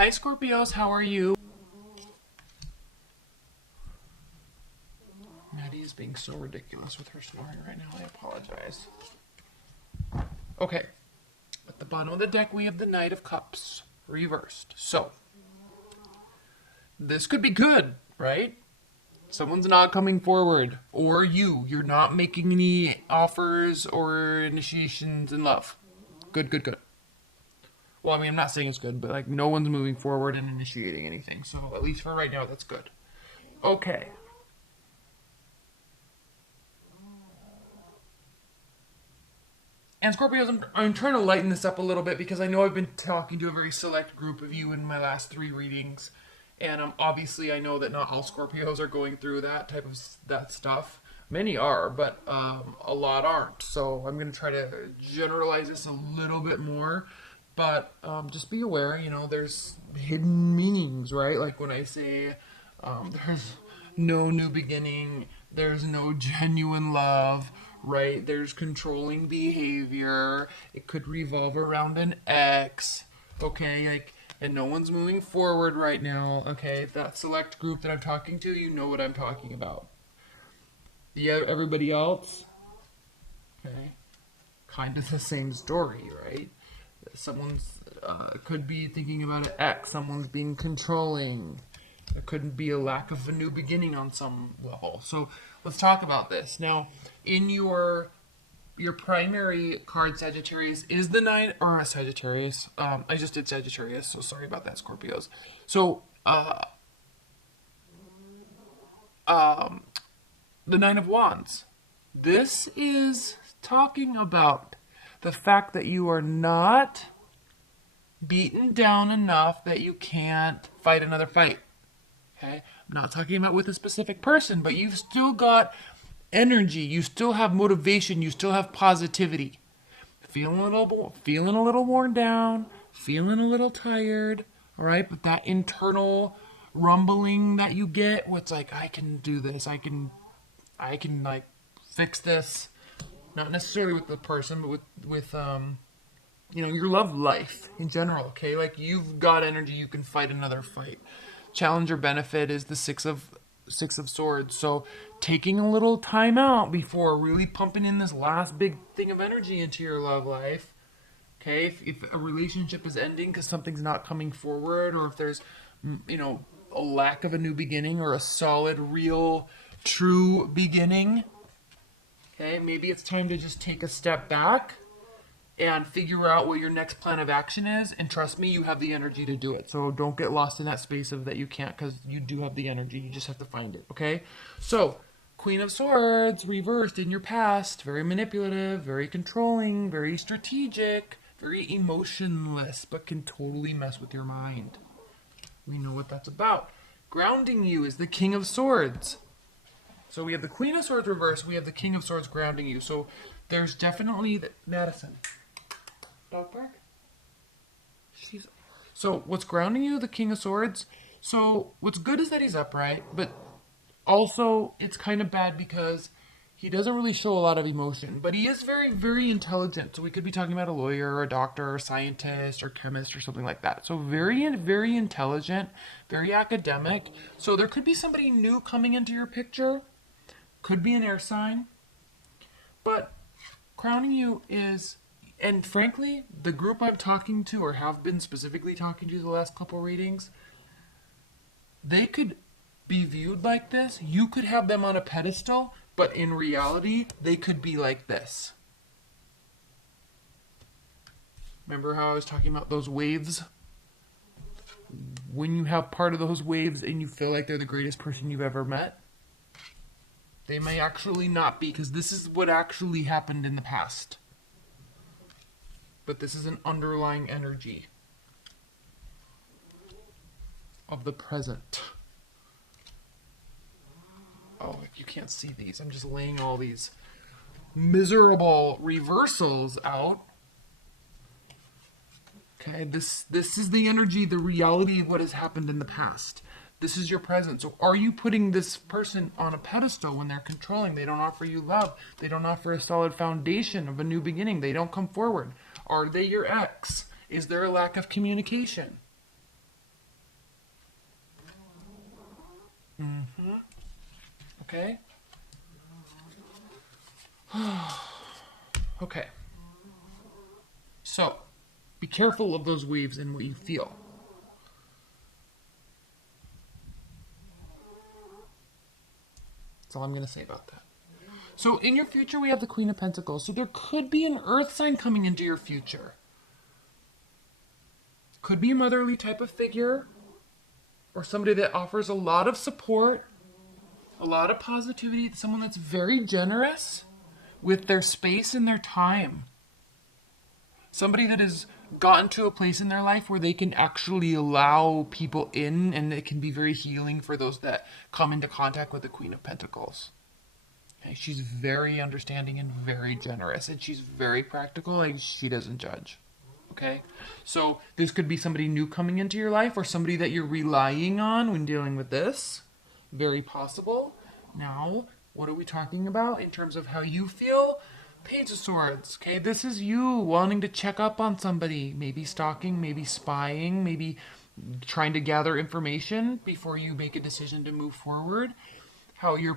Hi Scorpios, how are you? Maddie is being so ridiculous with her snoring right now. I apologize. Okay. At the bottom of the deck, we have the Knight of Cups reversed. So, this could be good, right? Someone's not coming forward. Or you're not making any offers or initiations in love. Good, good, good. Well, I mean, I'm not saying it's good, but like no one's moving forward and initiating anything. So, at least for right now, that's good. Okay. And Scorpios, I'm trying to lighten this up a little bit because I know I've been talking to a very select group of you in my last 3 readings. And obviously I know that not all Scorpios are going through that stuff. Many are, but a lot aren't. So I'm going to try to generalize this a little bit more. But just be aware, there's hidden meanings, right? Like when I say there's no new beginning, there's no genuine love, right? There's controlling behavior. It could revolve around an ex, okay? And no one's moving forward right now, okay? That select group that I'm talking to, you know what I'm talking about. Yeah, everybody else, okay? Kind of the same story, right? Someone's could be thinking about an ex. Someone's being controlling. There couldn't be a lack of a new beginning on some level. So let's talk about this. Now, in your primary card, Sagittarius, is the Nine, or Sagittarius. I just did Sagittarius, so sorry about that, Scorpios. So, the Nine of Wands. This is talking about the fact that you are not beaten down enough that you can't fight another fight. Okay? I'm not talking about with a specific person, but you've still got energy, you still have motivation, you still have positivity. Feeling a little worn down, feeling a little tired, all right? But that internal rumbling that you get, what's like, I can do this, I can like fix this. Not necessarily with the person, but with your love life in general, okay? Like you've got energy, you can fight another fight. Challenge or benefit is the Six of Swords. So taking a little time out before really pumping in this last big thing of energy into your love life. Okay, if a relationship is ending because something's not coming forward, or if there's a lack of a new beginning or a solid, real, true beginning. Okay, maybe it's time to just take a step back and figure out what your next plan of action is. And trust me, you have the energy to do it. So don't get lost in that space of that you can't, because you do have the energy. You just have to find it, okay? So, Queen of Swords, reversed in your past. Very manipulative, very controlling, very strategic, very emotionless, but can totally mess with your mind. We know what that's about. Grounding you is the King of Swords. So we have the Queen of Swords reversed. We have the King of Swords grounding you. So there's definitely Madison. Dog bark? So what's grounding you? The King of Swords. So what's good is that he's upright, but also it's kind of bad because he doesn't really show a lot of emotion, but he is very, very intelligent. So we could be talking about a lawyer or a doctor or a scientist or chemist or something like that. So very, very intelligent, very academic. So there could be somebody new coming into your picture. Could be an air sign. But crowning you is, and frankly, the group I'm talking to or have been specifically talking to the last couple readings, they could be viewed like this. You could have them on a pedestal, but in reality, they could be like this. Remember how I was talking about those waves? When you have part of those waves and you feel like they're the greatest person you've ever met, they may actually not be, because this is what actually happened in the past. But this is an underlying energy of the present. Oh, you can't see these. I'm just laying all these miserable reversals out. Okay, this is the energy, the reality of what has happened in the past. This is your present. So are you putting this person on a pedestal when they're controlling? They don't offer you love. They don't offer a solid foundation of a new beginning. They don't come forward. Are they your ex? Is there a lack of communication? Okay? Okay. So, be careful of those waves and what you feel. That's all I'm going to say about that. So, in your future, we have the Queen of Pentacles. So, there could be an earth sign coming into your future. Could be a motherly type of figure, or somebody that offers a lot of support, a lot of positivity, someone that's very generous with their space and their time. Somebody that has gotten to a place in their life where they can actually allow people in, and it can be very healing for those that come into contact with the Queen of Pentacles. Okay, she's very understanding and very generous, and she's very practical, and she doesn't judge. Okay, so this could be somebody new coming into your life, or somebody that you're relying on when dealing with this. Very possible. Now, what are we talking about in terms of how you feel? Page of Swords. Okay, this is you wanting to check up on somebody, maybe stalking, maybe spying, maybe trying to gather information before you make a decision to move forward. How your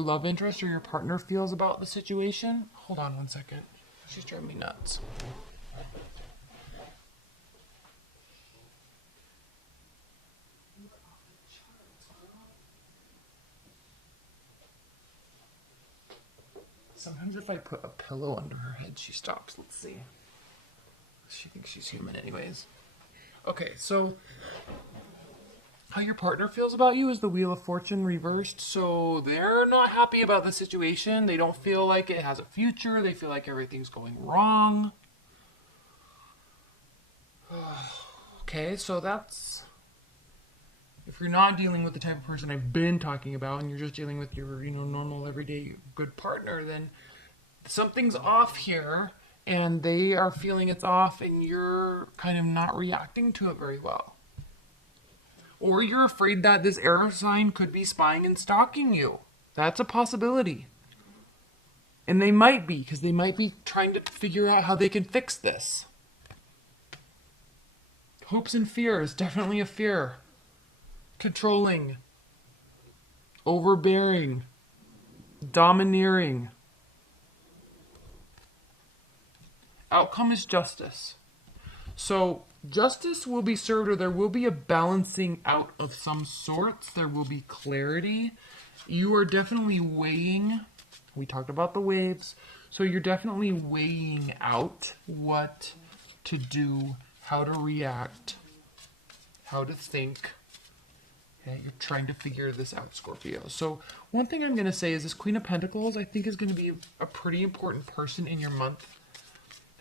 love interest or your partner feels about the situation. Hold on one second. She's driving me nuts. Sometimes if I put a pillow under her head, she stops. Let's see. She thinks she's human anyways. Okay, so how your partner feels about you is the Wheel of Fortune reversed. So they're not happy about the situation. They don't feel like it has a future. They feel like everything's going wrong. Okay, so that's... If you're not dealing with the type of person I've been talking about, and you're just dealing with your, normal, everyday, good partner, then something's off here, and they are feeling it's off, and you're kind of not reacting to it very well. Or you're afraid that this air sign could be spying and stalking you. That's a possibility. And they might be, because they might be trying to figure out how they can fix this. Hopes and fears, definitely a fear. Controlling, overbearing, domineering. Outcome is justice. So justice will be served, or there will be a balancing out of some sorts. There will be clarity. You are definitely weighing. We talked about the waves. So you're definitely weighing out what to do, how to react, how to think. Okay, you're trying to figure this out, Scorpio. So one thing I'm going to say is this Queen of Pentacles, I think, is going to be a pretty important person in your month,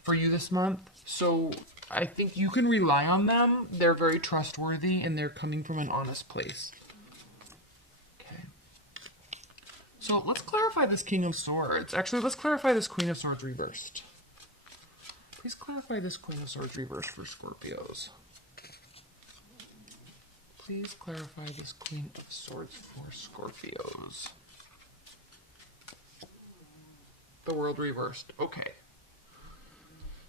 for you this month. So I think you can rely on them. They're very trustworthy, and they're coming from an honest place. Okay. So let's clarify this King of Swords. Actually, let's clarify this Queen of Swords reversed. Please clarify this Queen of Swords reversed for Scorpios. Please clarify this Queen of Swords for Scorpios. The World reversed. Okay.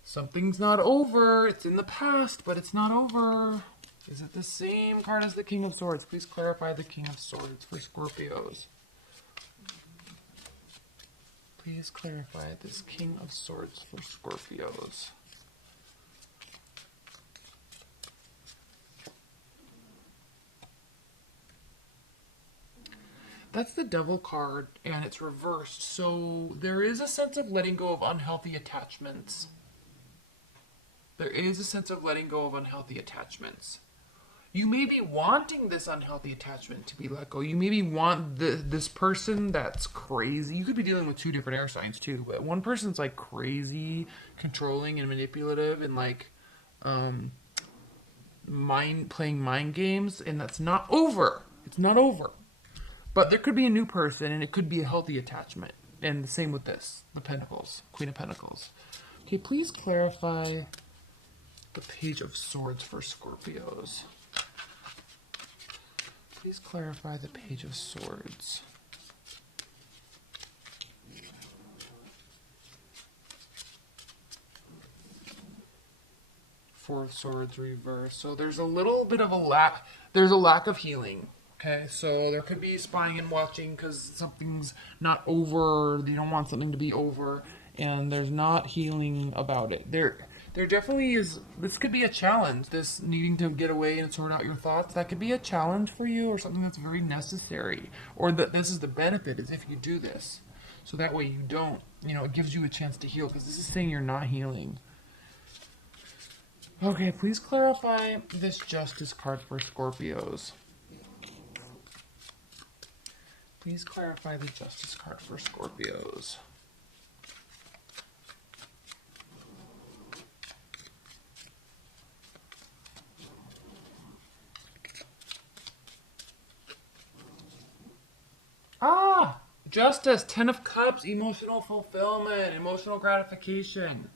Something's not over. It's in the past, but it's not over. Is it the same card as the King of Swords? Please clarify the King of Swords for Scorpios. Please clarify this King of Swords for Scorpios. That's the Devil card, and it's reversed. So there is a sense of letting go of unhealthy attachments. There is a sense of letting go of unhealthy attachments. You may be wanting this unhealthy attachment to be let go. You maybe want this person that's crazy. You could be dealing with two different air signs too, but one person's like crazy, controlling and manipulative, and like playing mind games, and that's not over. It's not over. But there could be a new person, and it could be a healthy attachment. And the same with this, the Pentacles, Queen of Pentacles. Okay, please clarify the Page of Swords for Scorpios. Please clarify the Page of Swords. Four of Swords reversed. So there's a little bit of a lack. There's a lack of healing. Okay, so there could be spying and watching because something's not over. You don't want something to be over, and there's not healing about it. There definitely is. This could be a challenge. This needing to get away and sort out your thoughts. That could be a challenge for you, or something that's very necessary. Or that this is the benefit is if you do this, so that way you don't. It gives you a chance to heal because this is saying you're not healing. Okay, please clarify this Justice card for Scorpios. Please clarify the Justice card for Scorpios. Justice, 10 of Cups, emotional fulfillment, emotional gratification.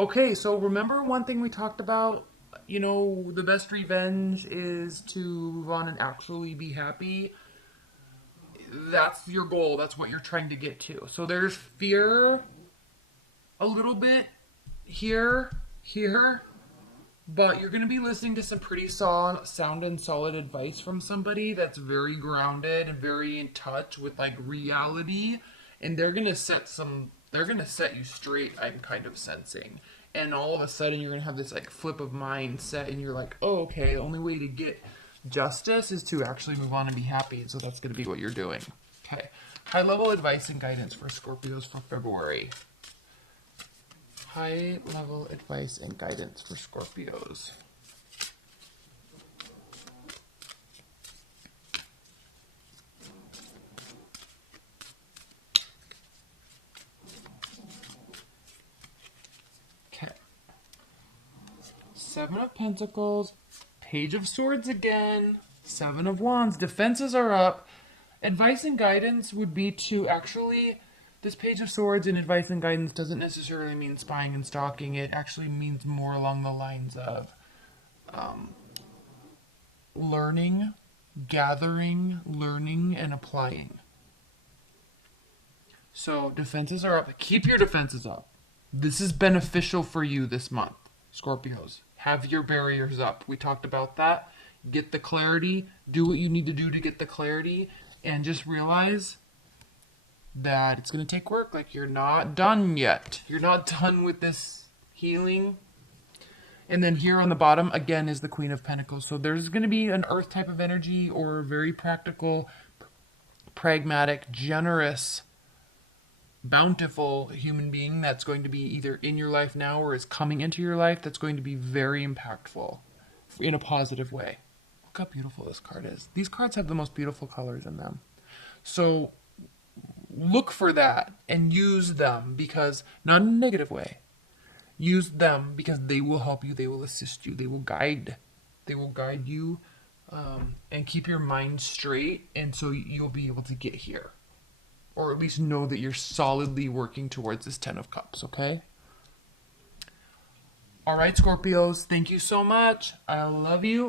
Okay, so remember one thing we talked about? The best revenge is to move on and actually be happy. That's your goal. That's what you're trying to get to. So there's fear a little bit here, but you're going to be listening to some pretty sound and solid advice from somebody that's very grounded and very in touch with like reality, and they're going to set you straight, I'm kind of sensing. And all of a sudden you're going to have this like flip of mindset, and you're like, oh, okay, the only way to get justice is to actually move on and be happy. So that's going to be what you're doing. Okay. High level advice and guidance for Scorpios for February. High level advice and guidance for Scorpios. Okay. 7 of Pentacles, Page of Swords again, 7 of Wands, defenses are up. Advice and guidance would be to actually, this Page of Swords and advice and guidance doesn't necessarily mean spying and stalking. It actually means more along the lines of learning, gathering, learning, and applying. So defenses are up. Keep your defenses up. This is beneficial for you this month, Scorpios. Have your barriers up. We talked about that. Get the clarity. Do what you need to do to get the clarity. And just realize that it's going to take work. Like, you're not done yet. You're not done with this healing. And then here on the bottom, again, is the Queen of Pentacles. So there's going to be an earth type of energy, or very practical, pragmatic, generous, bountiful human being that's going to be either in your life now or is coming into your life, that's going to be very impactful in a positive way. Look how beautiful this card is. These cards have the most beautiful colors in them. So look for that and use them, because not in a negative way. Use them because they will help you. They will assist you. They will guide. They will guide you and keep your mind straight. And so you'll be able to get here, or at least know that you're solidly working towards this 10 of Cups. Okay. All right, Scorpios. Thank you so much. I love you.